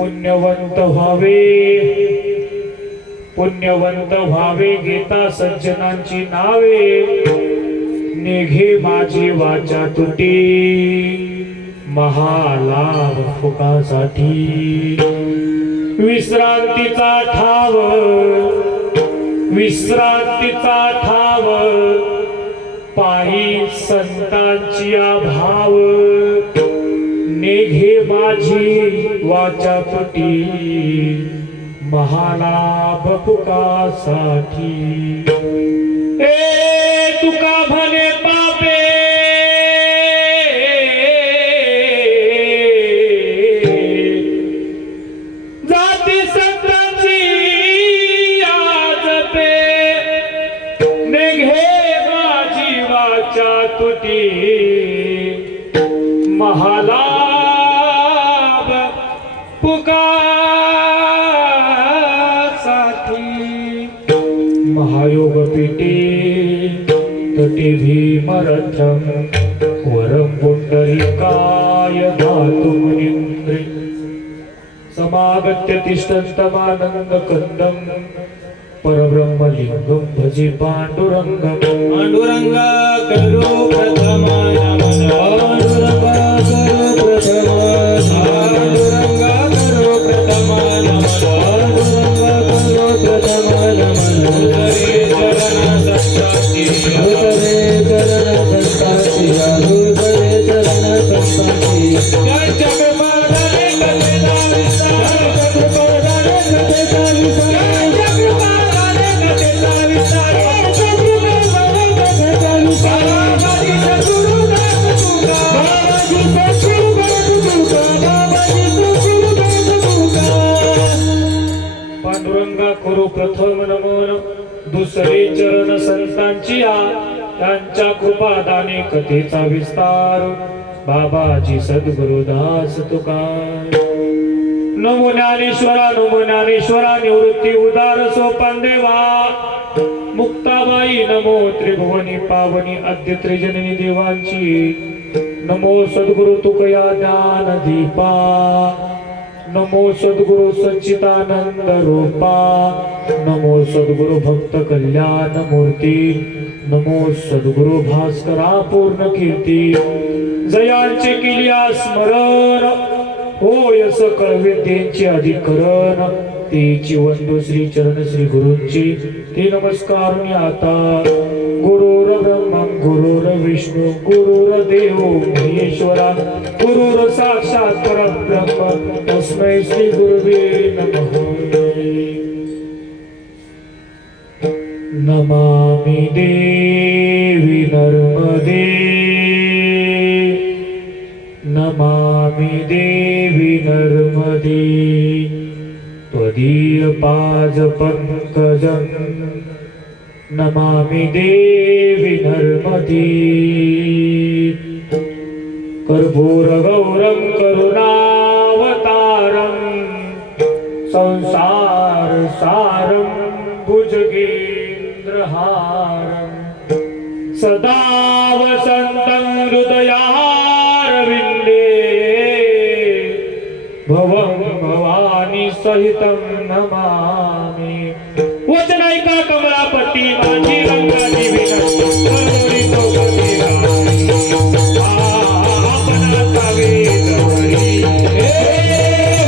पुण्यवंत व्हावे घेता सज्जनांची नावे निघे माझी वाचा तुटी महालाभ फुकासाठी विश्रांतीचा ठाव पायी संतांची भाव निघे माझी वाचा तुटी महालाभ फुकासाठी ए तुका म्हणे पापे जाती संतांची आज पे निघे माझी वाचा तुटी महालाभ फुकासाठी महायोग पीठे तटे भीमरथम वरम पुंडरीकाय धातु मुनींद्रे समागत्य तिष्ठन्तमानंद कंदम परब्रह्मलिंगम भजे पांडुरंगम पांडुरंगा करो प्रथमा नमः पांडुरंगा करो प्रथमा पांडुरंगा करो प्रथमा नमः पांडुरंगा करो प्रथमा नमः हरे चरण संताती हरे चरण संताती हरे चरण संताती जय जगन्नाथ पांडुरंगा करू प्रथम नमन दुसरे चरण संतांची त्यांच्या कृपादाने कथेचा विस्तार बाबाजी सद्गुरुदास तुकार नमो ज्ञानेश्वरा निवृत्ती उदार सोपान देवा मुक्ताबाई नमो त्रिभुवनी पावनी आद्य त्रिजननी देवांची नमो सद्गुरु तुकया ज्ञान दीपा नमो सद्गुरु सच्चिदानंद रूपा नमो सद्गुरु भक्त कल्याण मूर्ती नमो सद्गुरु भास्करा पूर्ण कीर्ती जयांचे किलिया स्मरण होय सकळ विद्येचे अधिकरण तेची वंदू श्री चरण श्री गुरूंची ते नमस्कार मी आता गुरुर ब्रह्म गुरुर विष्णू गुरुर देव महेश्वरा गुरुर साक्षात परब्रह्म तस्मै श्री गुरुवे नमः नमामि देवी नर्मदे नमामि देवी नर्मदे त्वदीय पाद पंकजं नमामि देवी नर्मदे कर्पूर गौरं करुणावतारं संसार सारं भुजगेन्द्रहारं सदा वसन्तं हृदयारविन्दे भवं भवानी सहितं नमामि वचनायिका कमलापती माझी रंगाची विनंती करुणितो गतिराई आपणाचा वेदवरी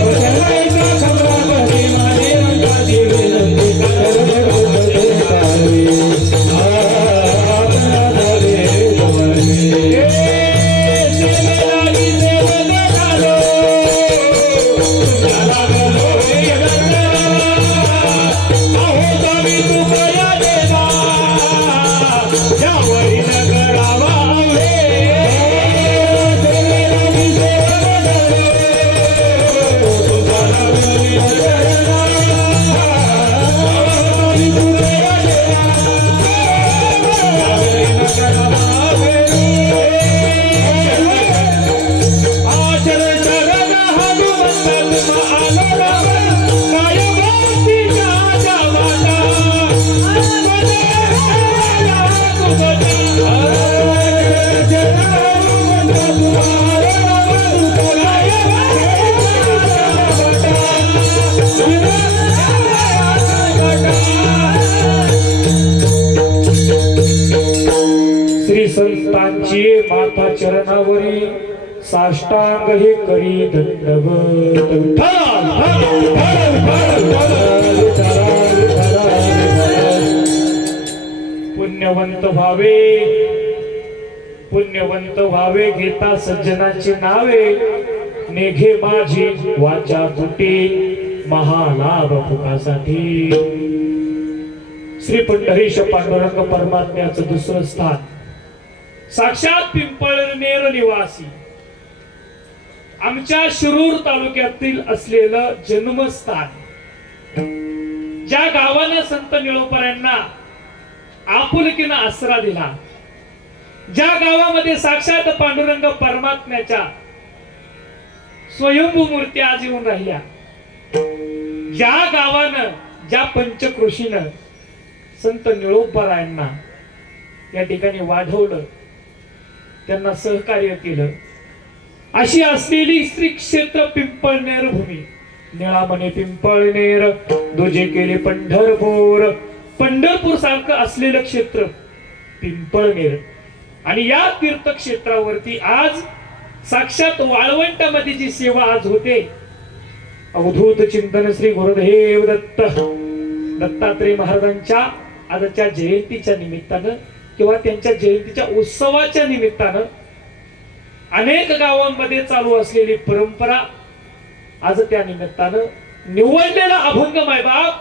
वचनायिका कमलापती माझी रंगाची विनंती करुणितो गतिराई आपणाचा वेदवरी Oh संतांची माता चरणावरी साष्टांग हे करी दंडवत. पुण्यवंत व्हावे, पुण्यवंत व्हावे, घेता सज्जनाची नावे, नेघे माझी वाचा तुटी, महालाभ भोगासाठी. श्री पंढरीश पांडुरंग परमात्म्याचं दुसरं स्थान साक्षात पिंपळनेर निवासी आमच्या शिरूर तालुक्यातील असलेलं जन्मस्थान, ज्या गावानं संत निळोपरांना आपुलकीनं आसरा दिला, ज्या गावामध्ये साक्षात पांडुरंग परमात्म्याच्या स्वयंभू मूर्ती आज येऊन राहिल्या, ज्या गावानं, ज्या पंचक्रोशीनं संत निळोपरायांना या ठिकाणी वाढवलं, त्यांना सहकार्य केलं, अशी असलेली श्री क्षेत्र पिंपळनेर भूमी. निळा म्हणे पिंपळनेर, दुजे केले पंढरपूर. पंढरपूर सारखं असलेलं क्षेत्र पिंपळनेर, आणि या तीर्थक्षेत्रावरती आज साक्षात वाळवंटामध्ये जी सेवा आज होते, अवधूत चिंतन श्री गुरुदेव दत्त दत्तात्रय महाराजांच्या आजच्या जयंतीच्या निमित्तानं किंवा त्यांच्या जयंतीच्या उत्सवाच्या निमित्तानं अनेक गावांमध्ये चालू असलेली परंपरा आज त्या निमित्तानं निवडलेला अभंग मायबाप,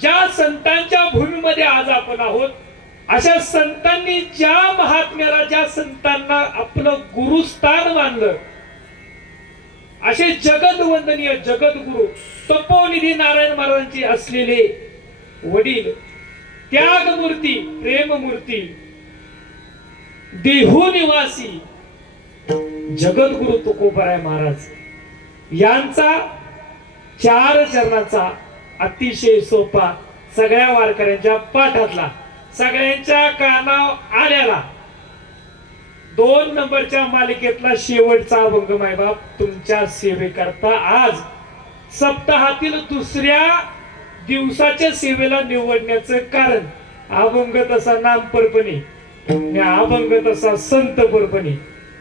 ज्या संतांच्या भूमीमध्ये आज आपण आहोत, अशा संतांनी ज्या महात्म्याला, ज्या संतांना आपलं गुरुस्थान मानलं, असे जगदवंदनीय जगद्गुरु तपोनिधी नारायण महाराजांचे असलेले वडील, त्यागमूर्ती, प्रेममूर्ती, देहू निवासी जगद्गुरु तुकोबराय महाराज यांचा 4 चरणाचा अतिशय सोपा, सगळ्या वारकऱ्यांच्या पाठातला, सगळ्यांच्या कानावर आल्याला 2 नंबरच्या मालिकेतला शेवटचा अभंग मायबाप तुमच्या सेवेकरता आज सप्ताहातील दुसऱ्या दिवसाच्या सेवेला निवडण्याचं कारण, अभंग तसा नामपरपणी, अभंग तसा संतपरपणी,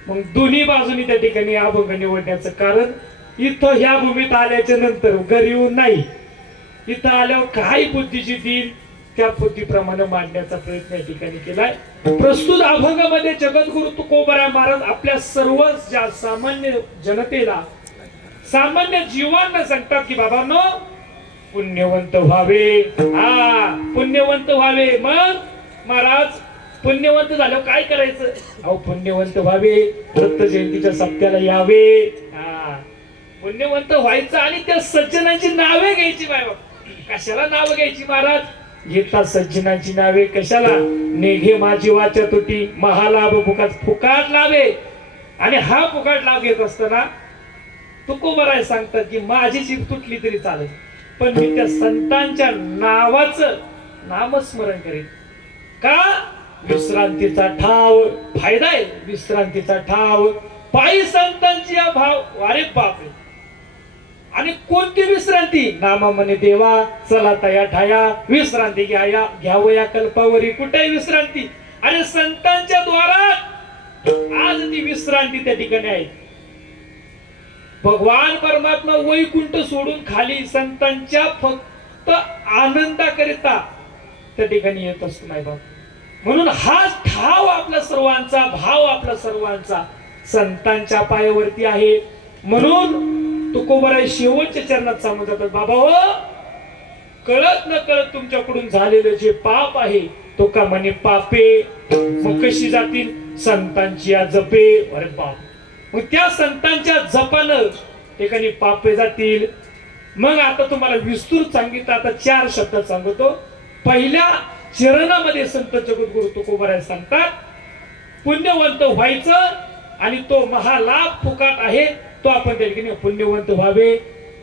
मग दोन्ही बाजूनी त्या ठिकाणी अभंग निवडण्याचं कारण, इथं ह्या भूमीत आल्याच्या नंतर घरी येऊन नाही, इथं आल्यावर काही बुद्धीची देईल त्या बुद्धीप्रमाणे मांडण्याचा प्रयत्न या ठिकाणी केलाय. प्रस्तुत अभंगामध्ये जगद्गुरु तुकोबराय महाराज आपल्या सर्व ज्या सामान्य जनतेला, सामान्य जीवांना सांगतात की बाबांनो, पुण्यवंत व्हावे. पुण्यवंत व्हावे. मग महाराज पुण्यवंत झाल्यावर काय करायचं? अहो पुण्यवंत व्हावे, दत्त जयंतीच्या सप्त्याला यावे. पुण्यवंत व्हायचं आणि त्या सज्जनांची नावे घ्यायची. कशाला नाव घ्यायची महाराज? घेता सज्जनांची नावे कशाला? नेघे माझी वाचा तुटी, महालाभ फुकाट लावे. आणि हा फुकाट लाभ घेत असताना तुकोबराय सांगतात की माझी जीभ तुटली तरी चालेल, पण मी त्या संतांच्या नावाचं नामस्मरण करेन. का? विश्रांतीचा ठाव. फायदा आहे विश्रांतीचा ठाव, पायी संतांची भाव. अरे बापरे. आणि कोणती विश्रांती? नामा म्हणे देवा, चला तया ठाया, विश्रांती घ्यावया कल्पावरी. कुठे विश्रांती? अरे संतांच्या द्वारात आज ती विश्रांती त्या ठिकाणी आहे. भगवान परमात्मा वैकुंठ सोडून खाली संतांच्या फक्त आनंदाकरिता त्या ठिकाणी येत असतो नाही बाबा. म्हणून हा ठाव आपला सर्वांचा, भाव आपला सर्वांचा संतांच्या पायावरती आहे. म्हणून तुकोबराय शेवटच्या चरणात सांगून जातात, बाबा हो, कळत न कळत तुमच्याकडून झालेलं जे पाप आहे तो का म्हणे पापे. मग कशी जातील? संतांची या जपे. अरे बाप. मग त्या संतांच्या जपानं ठिकाणी पापे जातील. मग आता तुम्हाला विस्तृत सांगितलं, आता 4 शब्दात सांगतो. पहिल्या चरणामध्ये संत जगद्गुरु तुकोबराय सांगतात, पुण्यवंत व्हायचं आणि तो महालाभ फुकाट आहे तो आपण त्या ठिकाणी पुण्यवंत व्हावे.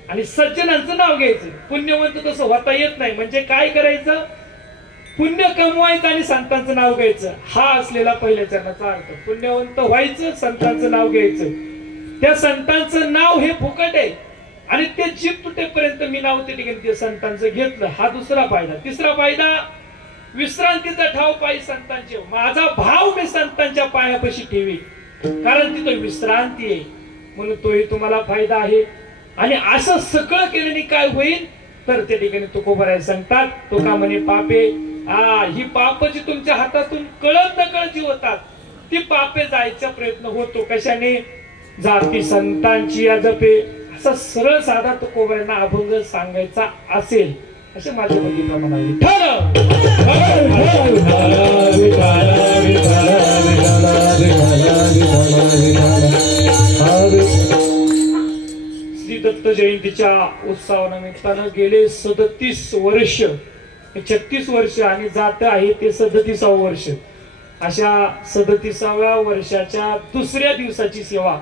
आणि सज्जनांचं नाव घ्यायचं. पुण्यवंत तसं होता येत नाही. म्हणजे काय करायचं? पुण्य कमवायचं आणि संतांचं नाव घ्यायचं. हा असलेला पहिल्या चरणाचा अर्थ. पुण्यवंत व्हायचं, संतांचं नाव घ्यायचं. त्या संतांचं नाव हे फुकट आहे आणि ते जीभ तुटेपर्यंत मी नाव त्या ठिकाणी त्या संतांचं घेतलं. हा दुसरा फायदा. तिसरा फायदा, विश्रांतीचा ठाव पायी संतांचे, माझा भाव मी संतांच्या पायापाशी ठेवी, कारण तिथं विश्रांती आहे, म्हणून तोही तुम्हाला फायदा आहे. आणि असं सगळं केल्याने काय होईल तर त्या ठिकाणी तुकोबराय सांगतात, तो का म्हणे पापे, ही पाप जी तुमच्या हातातून कळत नकळत जी होतात ती पापे जायचा प्रयत्न होतो. कशाने? जाती संतांची या जपे. असा सरळ साधा तुकोबरायांना अभंग सांगायचा असेल असे माझ्या बघितल्याप्रमाणे श्री दत्त जयंतीच्या उत्सवानिमित्तानं गेले 37 वर्ष, 36 वर्ष आणि जात आहे ते 37वे वर्ष, अशा 37व्या वर्षाच्या दुसऱ्या दिवसाची सेवा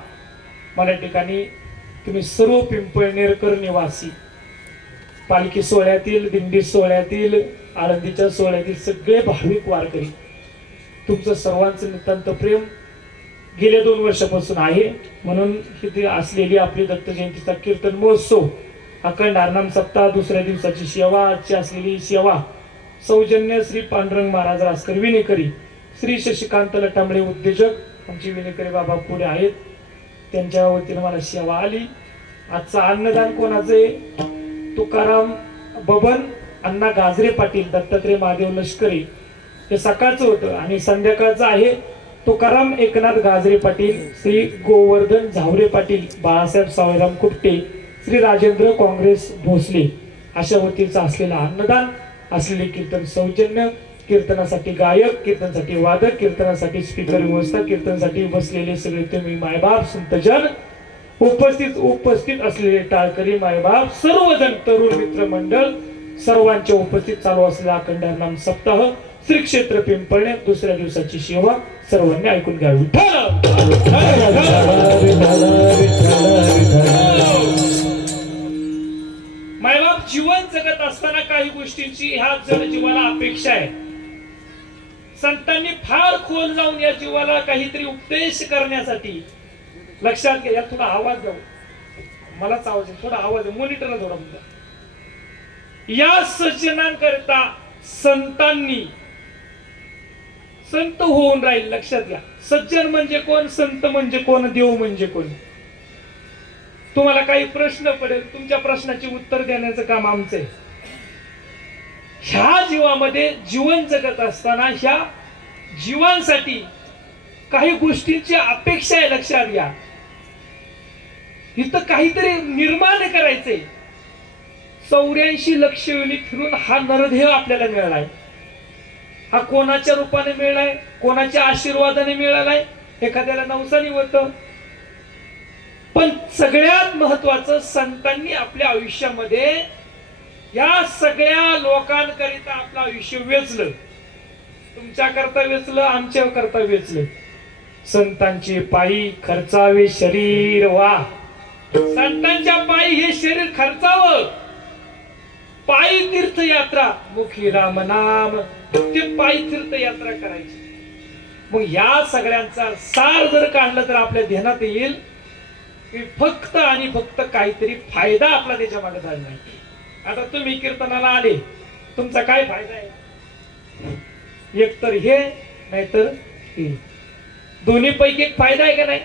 मला ठिकाणी तुम्ही सर्व पिंपळनेरकर निवासी, पालखी सोहळ्यातील, दिंडी सोहळ्यातील, आळंदीच्या सोहळ्यातील सगळे भाविक वारकरी, तुमचं सर्वांचं नितांत प्रेम गेल्या 2 वर्षापासून आहे. म्हणून इथे असलेली आपली दत्त जयंतीचा कीर्तन महोत्सव, अखंड हरनाम सप्ताह, दुसऱ्या दिवसाची सेवा, आजची असलेली सेवा सौजन्य श्री पांडुरंग महाराज रासकर विनेकरी, श्री शशिकांत लटांबळे उद्योजक आमचे विनेकरी बाबा पुढे आहेत, त्यांच्या वतीने मला सेवा आली. आजचं अन्नदान कोणाचे? तुकाराम बबन अण्णा गाजरे पाटील, दत्तात्रय महादेव लष्करी, हे सकाळचं होतं. आणि संध्याकाळचं आहे तुकाराम एकनाथ गाजरे पाटील, श्री गोवर्धन झावरे पाटील, बाळासाहेब सावळराम कुपटे, श्री राजेंद्र काँग्रेस भोसले अशा वतीचं असलेलं अन्नदान, असलेले कीर्तन सौजन्य, कीर्तनासाठी गायक, कीर्तनासाठी वादक, कीर्तनासाठी स्पीकर व्यवस्था, कीर्तनासाठी बसलेले सगळे तुम्ही मायबाप संतजन, उपस्थित असलेले टाळकरी मायबाप, सर्वजण, तरुण मित्र मंडळ, सर्वांच्या उपस्थित चालू असलेला अखंड हरनाम सप्ताह, श्री क्षेत्र पिंपळणे, दुसऱ्या दिवसाची सेवा सर्वांनी ऐकून घ्यावी. मायबाप जीवन जगत असताना काही गोष्टींची ह्या जड जीवाला अपेक्षा आहे. संतांनी फार खोल जाऊन या जीवाला काहीतरी उपदेश करण्यासाठी, लक्षात घ्या, यात थोडा आवाज द्या, मलाच आवाज आहे, थोडा आवाज आहे, मॉनिटरला थोडा मुद्दा. या सज्जनांकरिता संतांनी, संत होऊन राहील, लक्षात घ्या. सज्जन म्हणजे कोण, संत म्हणजे कोण, देव म्हणजे कोण. तुम्हाला काही प्रश्न पडेल, तुमच्या प्रश्नाची उत्तर देण्याचं काम आमचं आहे. ह्या जीवामध्ये जीवन जगत असताना ह्या जीवांसाठी काही गोष्टींची अपेक्षा आहे, लक्षात घ्या. इथं काहीतरी निर्माण करायचंय. 84 लक्ष वेळी फिरून हा नरदेह आपल्याला मिळालाय. हा कोणाच्या रूपाने मिळालाय, कोणाच्या आशीर्वादाने मिळालाय, एखाद्याला नवसानी होतं. पण सगळ्यात महत्वाचं, संतांनी आपल्या आयुष्यामध्ये या सगळ्या लोकांकरिता आपलं आयुष्य वेचलं. तुमच्या करता वेचलं, आमच्या करता वेचलं. संतांची पायी खर्चावे शरीर वा, संतांच्या पायी हे शरीर खर्चावं. पायी तीर्थयात्रा, मुखी राम नाम, ते पायी तीर्थयात्रा करायची. मग या सगळ्यांचा सार जर काढलं तर आपल्या ध्यानात येईल की फक्त आणि फक्त काहीतरी फायदा आपला त्याच्या मागे झाला नाही. आता तुम्ही कीर्तनाला आले, तुमचा काय फायदा आहे? एक तर हे, नाहीतर हे, दोन्ही पैकी एक फायदा आहे का नाही?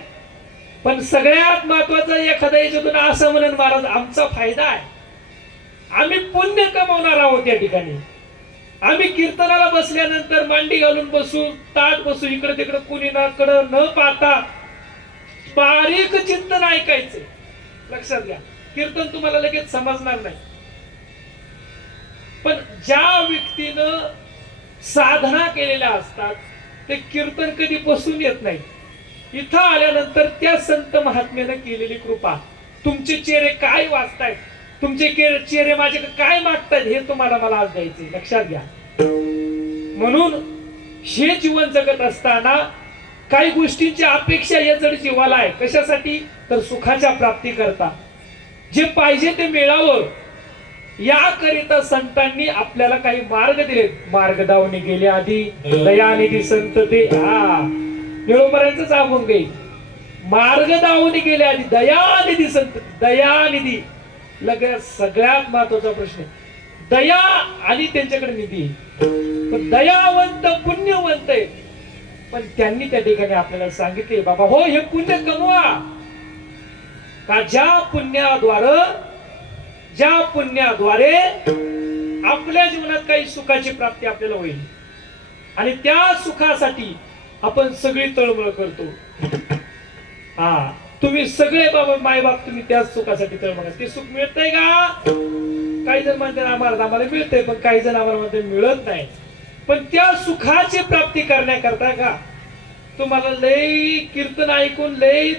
पण सगळ्यात महत्वाचं एखाद्या याच्यातून असं म्हणून महाराज आमचा फायदा आहे, आम्ही पुण्य कमवणार आहोत. या ठिकाणी आम्ही कीर्तनाला बसल्यानंतर मांडी घालून बसू, ताट बसू, इकडे तिकडे कुणी नाकडं न पाहता बारीक चिंतन ऐकायचं. लक्षात घ्या, कीर्तन तुम्हाला लगेच समजणार नाही. पण ज्या व्यक्तीनं साधना केलेल्या असतात ते कीर्तन कधी बसून येत नाही. इथं आल्यानंतर त्या संत महात्म्यानं केलेली कृपा, तुमचे चेहरे काय वाचतायत, तुमचे चेहरे माझ्याकडे काय मागतायत, हे तुम्हाला मला आज द्यायचे. लक्षात घ्या. म्हणून हे जीवन जगत असताना काही गोष्टींची अपेक्षा या जड जीवाला आहे. कशासाठी? तर सुखाच्या प्राप्ती करता, जे पाहिजे ते मिळावं याकरिता संतांनी आपल्याला काही मार्ग दिले. मार्ग दावणी गेले आधी दयानिधी संत ते, निळोमऱ्यांचाच अभंग आहे. मार्ग दावणी गेले आधी दयानिधी संत, दयानिधी. लगेच सगळ्यात महत्वाचा प्रश्न, दया आणि त्यांच्याकडे निधी आहे. पण दयावंत पुण्यवंत आहे, पण त्यांनी त्या ठिकाणी आपल्याला सांगितले बाबा हो हे पुण्य कमवा, का ज्या पुण्याद्वारे आपल्या जीवनात काही सुखाची प्राप्ती आपल्याला होईल आणि त्या सुखासाठी आपण सगळी तळमळ करतो. हा तुम्ही सगळे बाबा मायबाप तुम्ही त्याच सुखासाठी तळमळ, ते सुख मिळतंय का? काही जण म्हणतात आम्हाला मिळतंय, पण काही जण आम्हाला म्हणतात मिळत नाही. पण त्या सुखाची प्राप्ती करण्याकरता का तुम्हाला लय कीर्तन ऐकून लय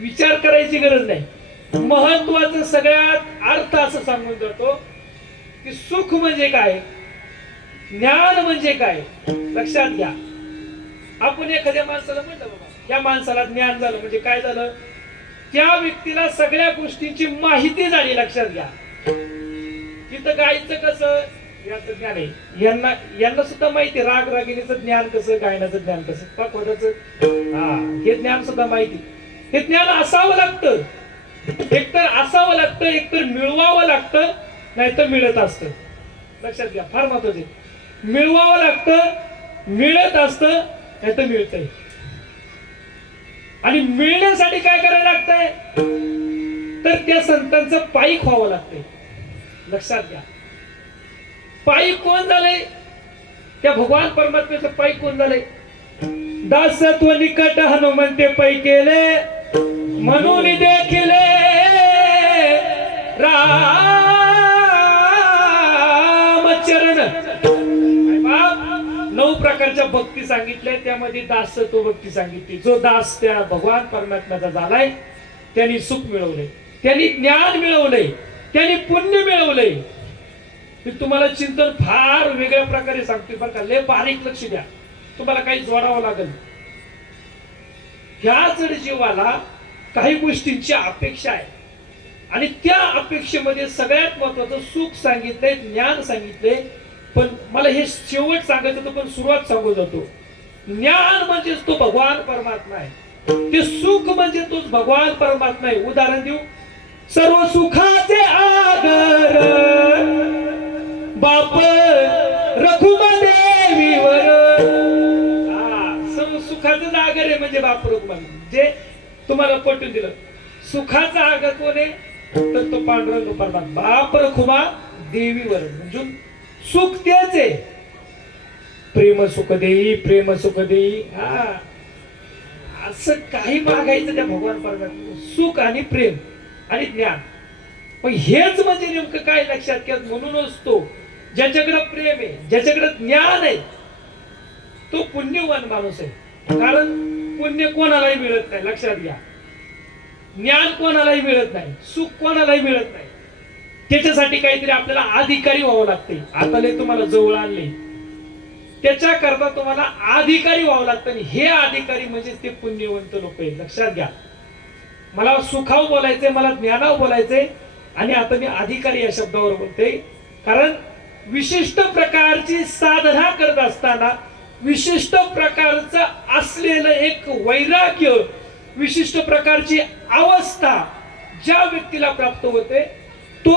विचार करायची गरज नाही. महत्वाचं सगळ्यात अर्थ असं सांगून जातो की सुख म्हणजे काय, ज्ञान म्हणजे काय. लक्षात घ्या, आपण एखाद्या माणसाला म्हणलं बाबा या माणसाला ज्ञान झालं म्हणजे काय झालं, त्या व्यक्तीला सगळ्या गोष्टींची माहिती झाली. लक्षात घ्या, इथं गायचं कसं याचं ज्ञान आहे, यांना सुद्धा माहिती राग रागिणीचं ज्ञान कसं, गायनाचं ज्ञान कसं, पकवाचं हे ज्ञान सुद्धा माहिती. हे ज्ञान असावं लागतं, एकतर असावं लागतं, एकतर मिळवावं लागतं, नाहीतर मिळत असतं. लक्षात घ्या, फार महत्वाचं आहे. मिळवावं लागतं, मिळत असतं, नाहीतर मिळतंय. आणि मिळण्यासाठी काय करायला लागतंय, तर त्या संतांचं पायी व्हावं लागतंय. लक्षात घ्या, पायी कोण झालंय, त्या भगवान परमात्म्याचं पायी कोण झालंय. दासत्व निकट हनुमंते पै केले, म्हणून देखील रामचरण. 9 प्रकारच्या भक्ती सांगितल्या, त्यामध्ये दासत्व भक्ती सांगितली. जो दास त्या भगवान परमात्म्याचा झालाय त्यांनी सुख मिळवलंय, त्यांनी ज्ञान मिळवलंय, त्यांनी पुण्य मिळवलंय. मी तुम्हाला चिंतन फार वेगळ्या प्रकारे सांगतोय बरं का, लय बारीक लक्ष द्या, तुम्हाला काही जोडावं लागेल. ह्या जड जीवाला काही गोष्टींची अपेक्षा आहे आणि त्या अपेक्षेमध्ये सगळ्यात महत्वाचं सुख सांगितलंय, ज्ञान सांगितलंय. पण मला हे शेवट सांगायचं होतं, पण सुरुवात सांगू जातो. ज्ञान म्हणजेच तो भगवान परमात्मा आहे, ते सुख म्हणजे तोच भगवान परमात्मा आहे. उदाहरण देऊ, सर्व सुखाचे आगर बाप रखुमादेवीवर. सर्व सुखाचं आगर आहे म्हणजे बाप रखुमा, जे तुम्हाला पटून दिलं. सुखाचा आगर कोण आहे, तर तो पांडुरंग परमात्मा, बाप रखुमा देवीवर. म्हणजे सुख तेच आहे. प्रेम सुख देई, प्रेम सुख देई. हा असं काही मागायचं त्या भगवान परमात्मा, सुख आणि प्रेम आणि ज्ञान. पण हेच म्हणजे नेमकं काय लक्षात घ्या. म्हणूनच तो ज्याच्याकडे प्रेम आहे, ज्याच्याकडे ज्ञान आहे, तो पुण्यवान माणूस आहे. कारण पुण्य कोणालाही मिळत नाही. लक्षात घ्या, ज्ञान कोणालाही मिळत नाही, सुख कोणालाही मिळत नाही. त्याच्यासाठी काहीतरी आपल्याला अधिकारी व्हावं लागते. आता लय तुम्हाला जवळ आणले, त्याच्याकरता तुम्हाला अधिकारी व्हावं लागतं. आणि हे अधिकारी म्हणजे ते पुण्यवंत लोक आहेत. लक्षात घ्या, मला सुखाव बोलायचंय, मला ज्ञानाव बोलायचंय, आणि आता मी अधिकारी या शब्दावर बोलते. कारण विशिष्ट प्रकारची साधना करत असताना विशिष्ट प्रकारचं असलेलं एक वैराग्य, विशिष्ट प्रकारची अवस्था ज्या व्यक्तीला प्राप्त होते, तो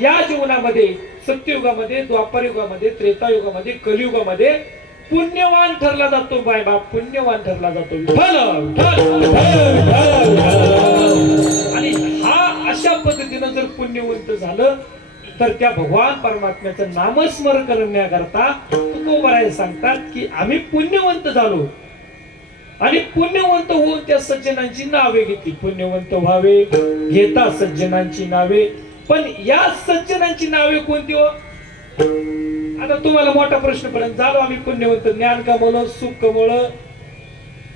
या जीवनामध्ये, सत्ययुगामध्ये, द्वापारयुगामध्ये, त्रेतायुगामध्ये, कलियुगामध्ये पुण्यवान ठरला जातो. बाय बाप पुण्यवान ठरला जातो. आणि हा अशा पद्धतीनं जर पुण्यवंत झालं तर त्या भगवान परमात्म्याचं नामस्मरण करण्याकरता तुकोबराय सांगतात की आम्ही पुण्यवंत झालो. आणि पुण्यवंत होऊन त्या सज्जनांची नावे घेतली. पुण्यवंत व्हावे घेता सज्जनांची नावे. पण या सज्जनांची नावे कोणती हो? आता तुम्हाला मोठा प्रश्न पडेल, झालो आम्ही पुण्यवंत, ज्ञान कमवलं, सुख कमवलं,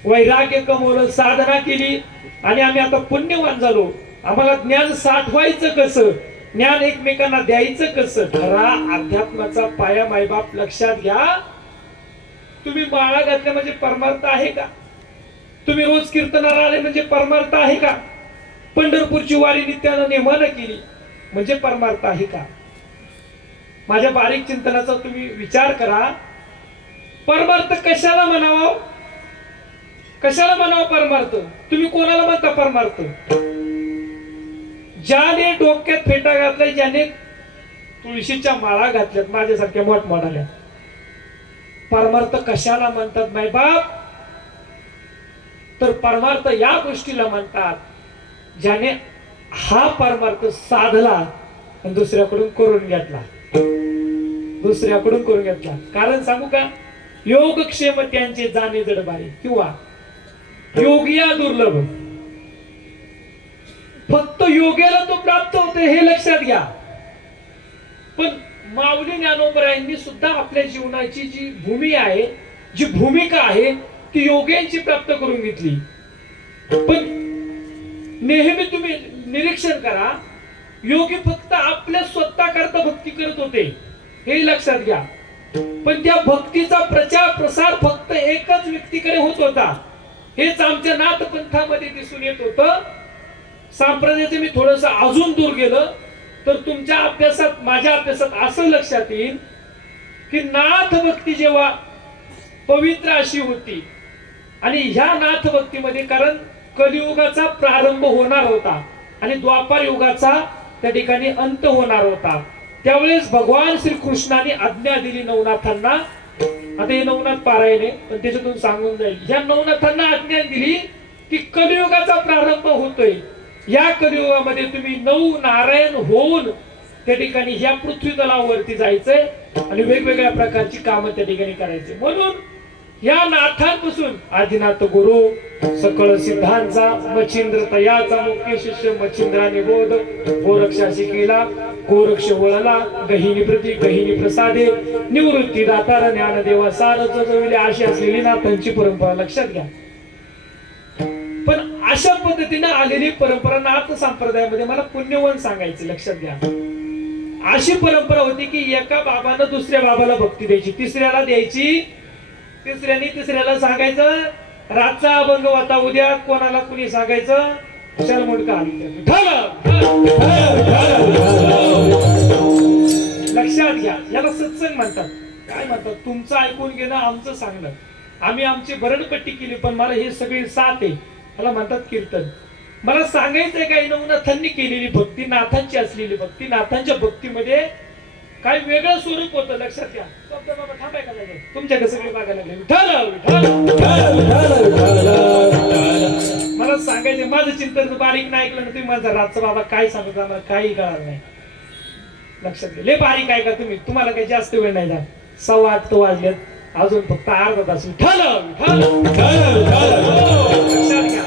वैराग्य कमवलं, साधना केली आणि आम्ही आता पुण्यवान झालो, आम्हाला ज्ञान साठवायचं कसं, ज्ञान एकमेकांना द्यायचं कसं? खरा अध्यात्माचा पाया मायबाप लक्षात घ्या. तुम्ही माळा घातल्या म्हणजे परमार्थ आहे का? तुम्ही रोज कीर्तनाला आले म्हणजे परमार्थ आहे का? पंढरपूरची वारी नित्यानं नेमानं केली म्हणजे परमार्थ आहे का? माझ्या बारीक चिंतनाचा तुम्ही विचार करा. परमार्थ कशाला म्हणावा? कशाला म्हणावा परमार्थ? तुम्ही कोणाला म्हणता परमार्थ? ज्याने डोक्यात फेटा घातलाय, ज्याने तुळशीच्या माळा घातल्यात माझ्यासारख्या मोठमोठाल्या. परमार्थ कशाला म्हणतात माय बाप? तर परमार्थ या गोष्टीला म्हणतात ज्याने हा परमार्थ साधला आणि दुसऱ्याकडून करून घेतला. दुसऱ्याकडून करून घेतला. कारण सांगू का? योगक्षेम त्यांचे जाणे जडबारी किंवा योगिया दुर्लभ. फक्त योग्याला तो प्राप्त होते हे लक्षात घ्या. पण माऊली ज्ञानोबरायांनी सुद्धा आपल्या जीवनाची जी भूमी आहे, जी भूमिका आहे, ती योग्यांची प्राप्त करून घेतली. पण नेहमी तुम्ही निरीक्षण करा, योगी फक्त आपल्या स्वतः करता भक्ती करत होते हे लक्षात घ्या. पण त्या भक्तीचा प्रचार प्रसार फक्त एकच व्यक्तीकडे होत होता. हेच आमच्या नाथपंथामध्ये दिसून येत होतं. संप्रदायाचे मी थोडस अजून दूर गेलं तर तुमच्या अभ्यासात, माझ्या अभ्यासात असं लक्षात येईल की नाथ भक्ती जेव्हा पवित्र अशी होती आणि ह्या नाथ भक्तीमध्ये, कारण कलियुगाचा प्रारंभ होणार होता आणि द्वापार युगाचा त्या ठिकाणी अंत होणार होता, त्यावेळेस भगवान श्रीकृष्णाने आज्ञा दिली नवनाथांना. आता हे नवनाथ पारायण आहे पण त्याच्यातून सांगून जाईल. ह्या नवनाथांना आज्ञा दिली की कलियुगाचा प्रारंभ होतोय. या कलियुगामध्ये तुम्ही नऊ नारायण होऊन त्या ठिकाणी ह्या पृथ्वी तलावरती जायचंय आणि वेगवेगळ्या प्रकारची कामं त्या ठिकाणी करायचे. म्हणून या नाथांपासून आदिनाथ गुरु, सकळ सिद्धांचा, मच्छिंद्र तयाचा मुख्य शिष्य मच्छिंद्राने बोध, गोरक्षाशी केला, गोरक्ष वळला, गहिनी प्रती गहिनी प्रसादे, निवृत्ती दातार ज्ञानदेवा सार जगविले, अशी असलेली नाथांची परंपरा लक्षात घ्या. पण अशा पद्धतीने आलेली परंपरा नाथ संप्रदायामध्ये मला पुण्यवन सांगायचे, लक्षात घ्या. अशी परंपरा होती की एका बाबानं दुसऱ्या बाबाला भक्ती द्यायची, तिसऱ्याला द्यायची, तिसऱ्याने तिसऱ्याला सांगायचं रातचा अभंग होता उद्या, कोणाला कुणी सांगायचं शरमुडका लक्षात घ्या. याला सत्संग म्हणतात. काय म्हणतात? तुमचं ऐकून घेणं, आमचं सांगणं. आम्ही आमची भरणपट्टी केली पण मला हे सगळे साथ आहे, याला म्हणतात कीर्तन. मला सांगायचंय काही नवनाथांनी केलेली भक्ती, नाथांची असलेली भक्ती, नाथांच्या भक्तीमध्ये काय वेगळं स्वरूप होतं. लक्षात घ्या. बाबा थांबाय का लागेल तुमच्याकडे सगळे मागायला लागले मला सांगायचं. माझं चिंतन बारीक नाही ऐकलं ना तुम्ही, माझा रातचा बाबा काय सांगत मला काही कळणार नाही. लक्षात घ्या. लय बारीक आहे का तुम्ही? तुम्हाला काही जास्त वेळ नाही झाला. 7:15 वाजलेत, अजून फक्त अर्धा तास. लक्षात घ्या.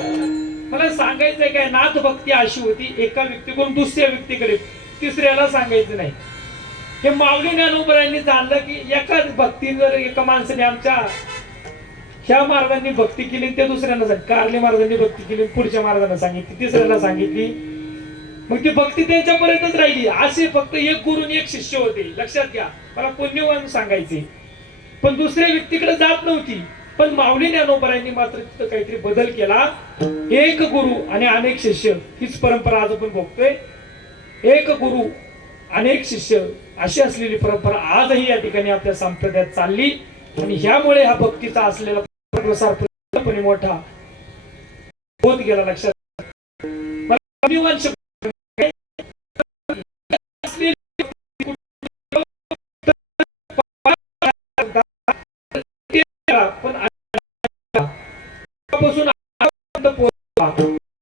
मला सांगायचंय काय, नाथ भक्ती अशी होती एका व्यक्तीकडून दुसऱ्या व्यक्तीकडे, तिसऱ्याला सांगायचं नाही. हे माऊली ज्ञानोबरायांनी जाणलं की एका भक्ती जर एका माणसाने आमच्या ह्या मार्गाने भक्ती केली, ते दुसऱ्यांना सांगितली, कारली मार्गाने भक्ती केली, पुढच्या मार्गाने सांगितली, तिसऱ्याला सांगितली, मग ती भक्ती त्यांच्यापर्यंतच राहिली. असे फक्त एक गुरु आणि एक शिष्य होते. लक्षात घ्या. मला पुण्यवान सांगायचे पण दुसऱ्या व्यक्तीकडे जात नव्हती. पण माऊली ज्ञानोबरायांनी मात्र तिथं काहीतरी बदल केला. एक गुरु आणि अनेक शिष्य, हीच परंपरा आज आपण बघतोय. एक गुरु अनेक शिष्य अशी असलेली परंपरा आजही या ठिकाणी आपल्या संप्रदायात चालली आणि ह्यामुळे हा भक्तीचा असलेला प्रसार पूर्णपणे मोठा होत गेला. लक्षात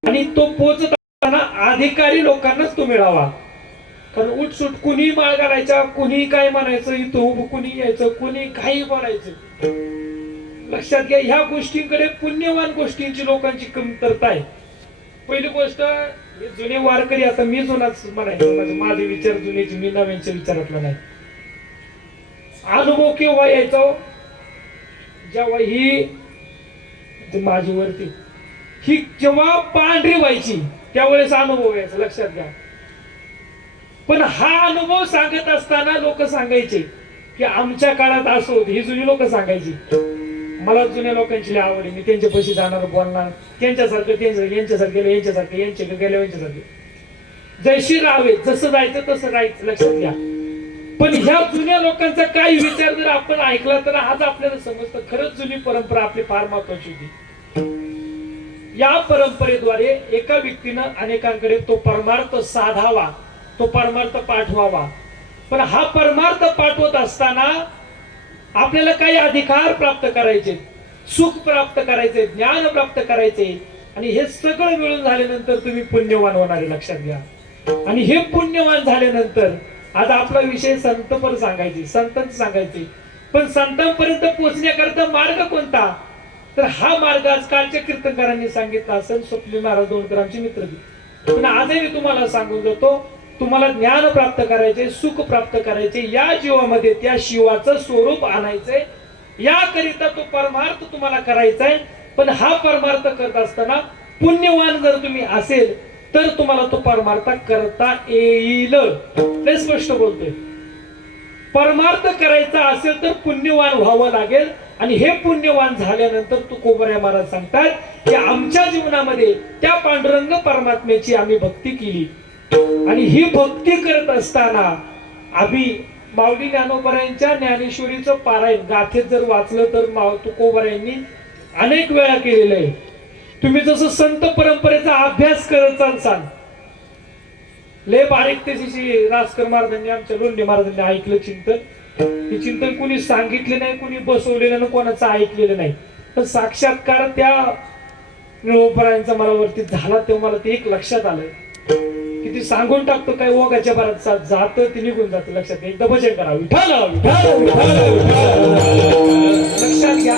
आणि तो पोचत असताना अधिकारी लोकांनाच तो मिळावा. कारण उठसूट कुणी माळ घालायचा, कुणी काय म्हणायचं, इथं कुणी यायचं, कुणी काही बोलायचं. लक्षात घ्या. ह्या गोष्टींकडे, पुण्यवान गोष्टींची लोकांची कमतरता आहे. पहिली गोष्ट, हे जुने वारकरी, आता मी जुनाच म्हणायचं, माझे विचार जुनेचे, मी नव्यांच्या विचारातला नाही. अनुभव केव्हा यायचा? जेव्हा ही माझी वरती ही जेव्हा पांढरी व्हायची त्यावेळेस अनुभव यायचा. लक्षात घ्या. पण हा अनुभव सांगत असताना लोक सांगायचे की आमच्या काळात असं होतं. ही जुनी लोक सांगायची. मला जुन्या लोकांची आवड आहे, मी त्यांच्या पैसे जाणार, बोलणार, त्यांच्यासारखं यांच्यासारखं यांच्यासारखं यांच्याकडे गेल्या यांच्यासारखे, जैशी राहावे, जसं जायचं तसं राहायचं. लक्षात घ्या. पण ह्या जुन्या लोकांचा काही विचार जर आपण ऐकला तर आज आपल्याला समजतं खरंच जुनी परंपरा आपली फार महत्वाची होती. या परंपरेद्वारे एका व्यक्तीनं अनेकांकडे तो परमार्थ साधावा, तो परमार्थ पाठवावा. पण हा परमार्थ पाठवत असताना आपल्याला काही अधिकार प्राप्त करायचे, सुख प्राप्त करायचे, ज्ञान प्राप्त करायचे, आणि हे सगळं मिळून झाल्यानंतर तुम्ही पुण्यवान होणार आहे, लक्षात घ्या. आणि हे पुण्यवान झाल्यानंतर आज आपला विषय संतपर सांगायचे, संतांचं सांगायचे. पण संतांपर्यंत पोहोचण्याकरता मार्ग कोणता? तर हा मार्ग आज कालच्या कीर्तनकारांनी सांगितला असेल. स्वप्नील महाराज दोनकर आमचे मित्र होते. पण आजही मी तुम्हाला सांगून जातो, तुम्हाला ज्ञान प्राप्त करायचे, सुख प्राप्त करायचे, या जीवामध्ये त्या शिवाचं स्वरूप आणायचंय, याकरिता तो परमार्थ तुम्हाला करायचा आहे. पण हा परमार्थ करत असताना पुण्यवान जर तुम्ही असेल तर तुम्हाला तो परमार्थ करता येईल. ते स्पष्ट बोलतोय. परमार्थ करायचा असेल तर पुण्यवान व्हावं लागेल. आणि हे पुण्यवान झाल्यानंतर तुकोबराय महाराज सांगतात की आमच्या जीवनामध्ये त्या पांडुरंग परमात्म्याची आम्ही भक्ती केली. आणि ही भक्ती करत असताना आम्ही माऊली ज्ञानोबरायांच्या ज्ञानेश्वरीचं पारायण गाथेत जर वाचलं तर तुकोबरायांनी अनेक वेळा केलेलं आहे. तुम्ही जसं संत परंपरेचा अभ्यास करत चालसाल, लय बारीक त्याची राजकर महाराजांनी, आमच्या लोंढे महाराजांनी ऐकलं चिंतन. हे चिंतन कुणी सांगितले नाही, कुणी बसवलेलं नाही, कोणाचं ऐकलेलं नाही. तर साक्षात्कार त्या निळोपरायांचा मला वरती झाला तेव्हा मला ते एक लक्षात आलं की ती सांगून टाकतो काय ओघाच्या भरात जात ती निघून जात. लक्षात एकदा भजन करा, विठाल लक्षात घ्या.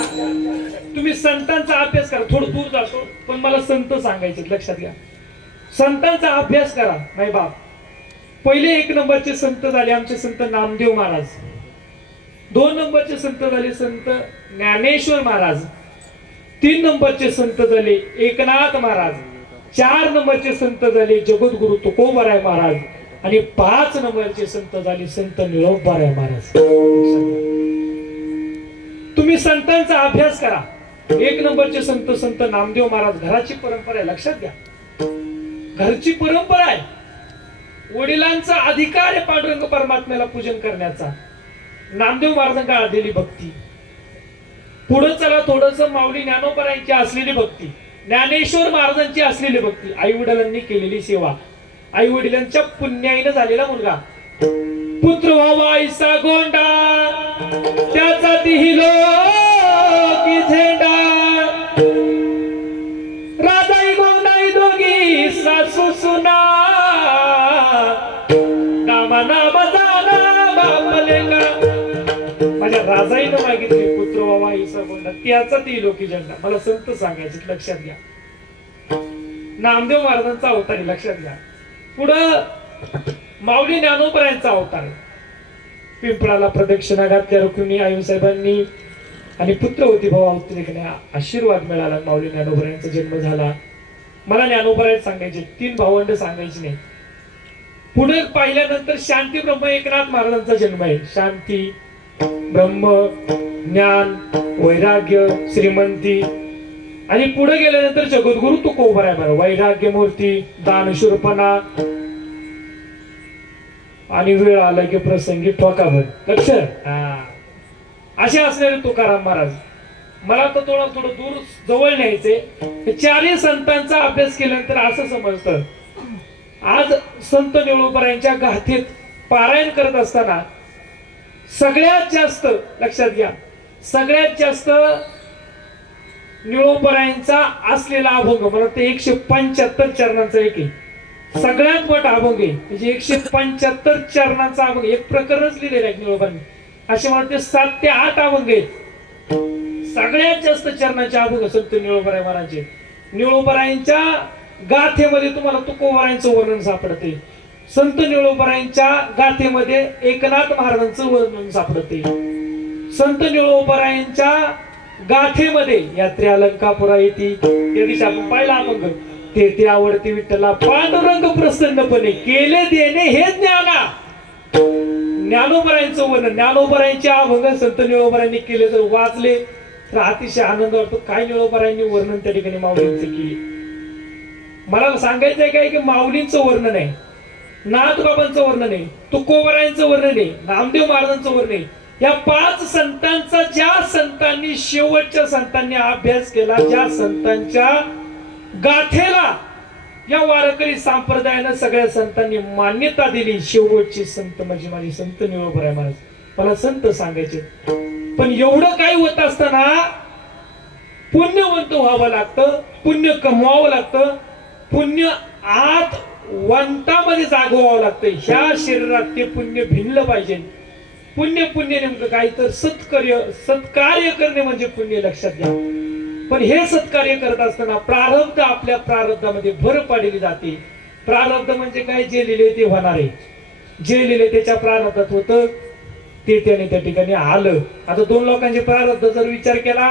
तुम्ही संतांचा अभ्यास करा. थोडं दूर जातो पण मला संत सांगायचे, लक्षात घ्या. संतांचा अभ्यास करा. नाही बाप, पहिले 1 नंबरचे संत झाले आमचे संत नामदेव महाराज. 2 नंबरचे संत झाले संत ज्ञानेश्वर महाराज. 3 नंबरचे संत झाले एकनाथ महाराज. 4 नंबरचे संत झाले जगद्गुरु तुकोबराय महाराज. आणि 5 नंबरचे संत झाले संत निळोबाराय महाराज. तुम्ही संतांचा अभ्यास करा. 1 नंबरचे संत संत नामदेव महाराज. घराची परंपरा आहे, लक्षात घ्या. घरची परंपरा आहे. वडिलांचा अधिकार आहे पांडुरंग परमात्म्याला पूजन करण्याचा. नामदेव महाराजांना आलेली भक्ती. पुढे चला थोडस माऊली ज्ञानोबरायांची असलेली भक्ती, ज्ञानेश्वर महाराजांची असलेली भक्ती, आई वडिलांनी केलेली सेवा, आई वडिलांच्या पुण्याईनं झालेला मुलगा. पुत्र व्हावा ऐसा गोंडा त्याचा तिहिलो की झेंडा. राधाई गोंडाई दोघी सासू सुना. नामा नामा जाना बापलेंगा. माझ्या राजाईनं मागितली पुत्र व्हावा ऐसा गोंडा त्याचा तिहिलो की झेंडा. मला संत सांगायचे, लक्षात घ्या. नामदेव महाराजांचा अवतार आहे, लक्षात घ्या. पुढं माऊली ज्ञानोबरायांचा अवतार आहे. पिंपळाला प्रदक्षिणा घातल्या रुक्मिणी आईसाहेबांनी आणि पुत्रवती भावाने आशीर्वाद मिळाला. माऊली ज्ञानोबरायांचा जन्म झाला. मला ज्ञानोबराय सांगायचे, 3 भावंड सांगायची नाही. पुढे पाहिल्यानंतर शांती ब्रह्म एकनाथ महाराजांचा जन्म आहे. शांती ब्रह्म ज्ञान वैराग्य श्रीमंती. आणि पुढे गेल्यानंतर जगद्गुरु तुकोबराय महाराज. वैराग्य मूर्ती, दानशूरपणा आणि वेळ आला की प्रसंगी ठोकाभर. लक्ष असे असणारे तुकाराम महाराज. मला तर थोडं दूर जवळ न्यायचे. 4 संतांचा अभ्यास केल्यानंतर असं समजतं, आज संत निळोबरायांच्या गाथेत पारायण करत असताना सगळ्यात जास्त, लक्षात घ्या, सगळ्यात जास्त निळोबरायांचा असलेला अभंग मला ते 175 चरणांचा एक आहे. सगळ्यात मोठा अभंग आहे. म्हणजे 175 चरणांचा अभंग. एक प्रकरणच लिहिलेलं आहे निळोबरांनी. असे मला ते 7 ते 8 अभंग आहेत. सगळ्यात जास्त चरणाचे अभंग संत निळोबराय महाराजांचे. निळोबरायांच्या गाथेमध्ये तुम्हाला तुकोबरायांचं वर्णन सापडते. संत निळोबरायांच्या गाथेमध्ये एकनाथ महाराजांचं वर्णन सापडते. संत निळोबरायांच्या गाथेमध्ये यात्रे अलंकापुरा येते. त्या दिवशी आपण पाहिला अभंग, ते आवडते विठ्ठला पांडुरंग प्रसन्नपणे केले देणे हे ज्ञाना. ज्ञानोबरायांचं वर्णन, ज्ञानोबरायांचे अभंग संत निळोबरायांनी केले. जर वाचले तर अतिशय आनंद वाटतो. काय निळोबरायांनी वर्णन त्या ठिकाणी माऊलींचं केले. मला सांगायचंय काय की माऊलींचं वर्णन आहे, नाथबाबांचं वर्णन आहे, तुकोबरायांचं वर्णन आहे, नामदेव महाराजांचं वर्णन आहे. या 5 संतांचा, ज्या संतांनी शेवटच्या संतांनी अभ्यास केला, ज्या संतांच्या गाथेला या वारकरी संप्रदायानं सगळ्या संतांनी मान्यता दिली. शेवटचे संत म्हणजे माझे संत निळोबराय महाराज. मला संत सांगायचे, पण एवढं काही होत असताना पुण्यवंत व्हावं लागतं, पुण्य कमवावं लागतं, पुण्य आत वंतामध्ये जागवावं लागतं. ह्या शरीरात ते पुण्य भिनलं पाहिजे. पुण्य पुण्य नेमकं काय तर सत्कार्य करणे म्हणजे पुण्य, लक्षात घ्या. पण हे सत्कार्य करत असताना प्रारब्ध आपल्या प्रारब्धामध्ये भर पाडली जाते. प्रारब्ध म्हणजे काय, जे लिहिले ते होणार आहे. जे लिहिले त्याच्या प्रारब्धात होतं ते त्याने त्या ठिकाणी आलं. आता दोन लोकांचे प्रारब्ध जर विचार केला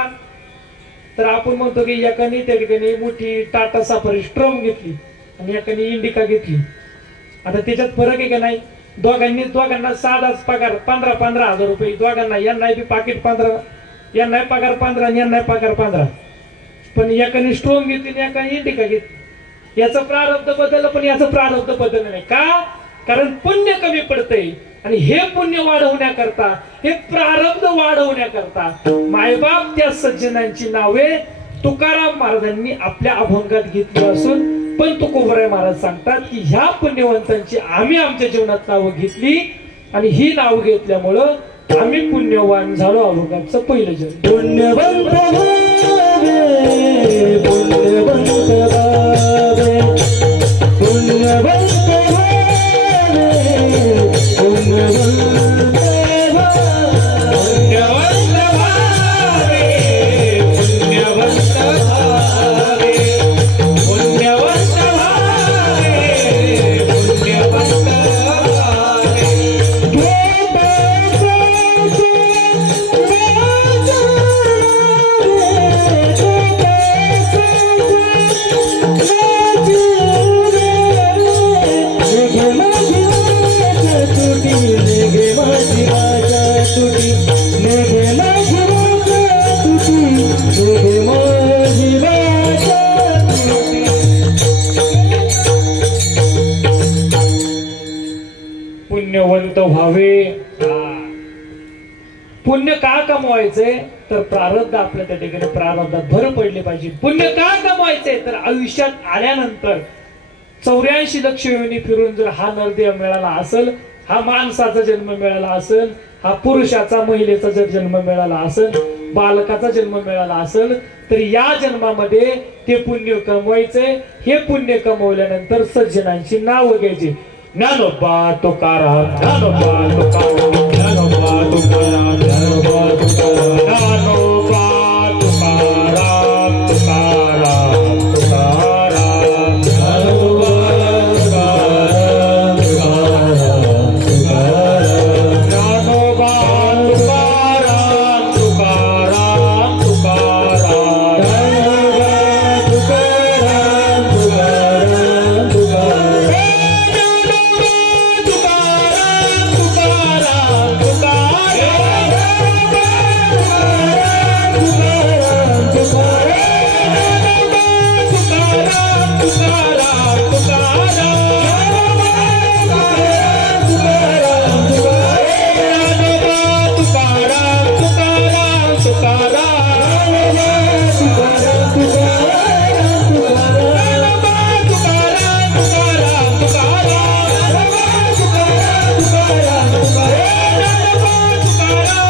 तर आपण म्हणतो की एकाने त्या ठिकाणी मोठी टाटा सफारी स्ट्रॉम घेतली आणि एकाने इंडिका घेतली. आता त्याच्यात फरक आहे का नाही? दोघांना साधाच पगार 15,000 रुपये दोघांना. यांना बी पाकिट 15, यांना पगार 15 आणि यांना पगार 15. पण एकाने स्ट्रॉम घेतली आणि एकाने इंडिका घेतली. याचं प्रारब्ध बदललं पण याचं प्रारब्ध बदललं नाही. का? कारण पुण्य कमी पडतंय. आणि हे पुण्य वाढवण्याकरता, हे प्रारब्ध वाढवण्याकरता मायबाप त्या सज्जनांची नावे तुकाराम महाराजांनी आपल्या अभंगात घेतली असून पण तुकोबराय महाराज सांगतात की ह्या पुण्यवंतांची आम्ही आमच्या जीवनात नावं घेतली आणि ही नावं घेतल्यामुळं आम्ही पुण्यवान झालो. अभंगाचं पहिलं जन्म. पुण्यवंत भावे, पुण्यवंत भावे, पुण्यवंत पुण्यवंत व्हावे. पुण्य का कमवायचंय तर प्रारब्ध आपल्या त्या ठिकाणी प्रारब्धात भर पडली पाहिजे. पुण्य का कमवायचंय तर आयुष्यात आल्यानंतर 84 लक्ष योनी फिरून जर हा नरदेह मिळाला असेल, हा माणसाचा जन्म मिळाला असेल, हा पुरुषाचा महिलेचा जर जन्म मिळाला असेल, बालकाचा जन्म मिळाला असेल तर या जन्मामध्ये ते पुण्य कमवायचे. हे पुण्य कमवल्यानंतर सज्जनांची नावं घ्यायची. ज्ञानोबा तुकाराम, ज्ञानोबा तुकाराम, ज्ञानोबा तुकाराम, ज्ञानोबा तुकाराम, ज्ञानोबा तुकाराम, तुकाराम तुकाराम, ज्ञानोबा तुकाराम, तुकाराम तुकाराम, ज्ञानोबा तुकाराम, तुकाराम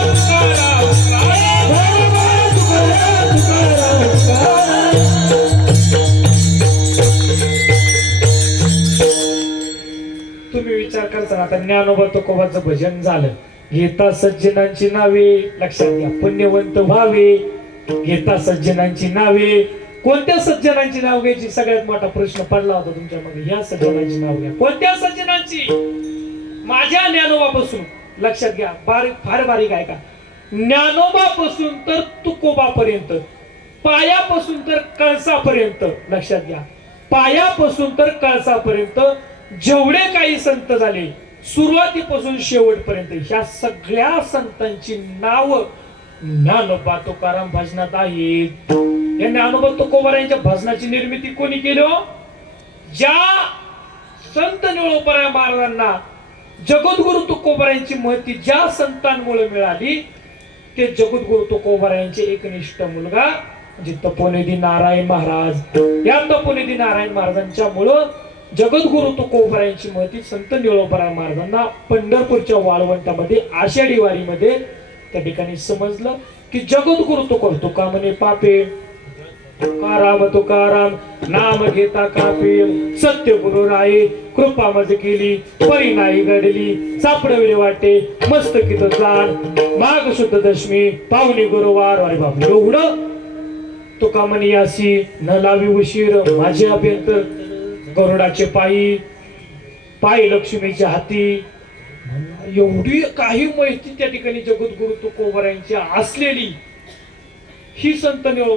तुकाराम, ज्ञानोबा तुकाराम, तुकाराम तुकाराम. तुम्ही विचार करता आता ज्ञानोबा तुकोबाचं भजन झालं. घेता सज्जनांची नावे, लक्षात घ्या. पुण्यवंत व्हावे, घेता सज्जनांची नावे. कोणत्या सज्जनांची नाव घ्यायची? सगळ्यात मोठा प्रश्न पडला होता तुमच्या मध्ये. ह्या सज्जनांची नाव घ्या. कोणत्या सज्जनांची? माझ्या ज्ञानोबापासून, लक्षात घ्या, फार बारीक आहे का. ज्ञानोबापासून तर तुकोबापर्यंत, पायापासून तर कळसापर्यंत, लक्षात घ्या, पायापासून तर कळसापर्यंत जेवढे काही संत झाले सुरुवातीपासून शेवटपर्यंत ह्या सगळ्या संतांची नाव ज्ञानोबा तुकाराम भजनात आहेत. या ज्ञानोबा तुकोबारायांच्या भजनाची निर्मिती कोणी केली? ज्या संत निळोबराय महाराजांना जगद्गुरु तुकोबारायांची महती ज्या संतांमुळे मिळाली ते जगद्गुरु तुकोबारायांचे एकनिष्ठ मुलगा म्हणजे तपोनिधी नारायण महाराज, या तपोनिधी नारायण महाराजांच्या मुळे जगद्गुरु तुकोबरायांची महती संत निळोबराय महाराजांना पंढरपूरच्या वाळवंटामध्ये आषाढी वारीमध्ये त्या ठिकाणी समजलं की जगद्गुरु तुका म्हणे पापे, तुकाराम नाम घेता कापे, सत्य गुरु राये कृपा मज केली, परी नाही घडली, सापडविले वाटे मस्तकीत जाण, माघ शुद्ध दशमी पावनी गुरुवार. अरे बाप, एवढं तुका म्हणे अशी न लावी उशीर माझे अभ्यंतर, गरुडाचे पायी पाय लक्ष्मीच्या हाती. एवढी काही माहिती त्या ठिकाणी जगद्गुरु तुकोबरायांची असलेली ही संत निळो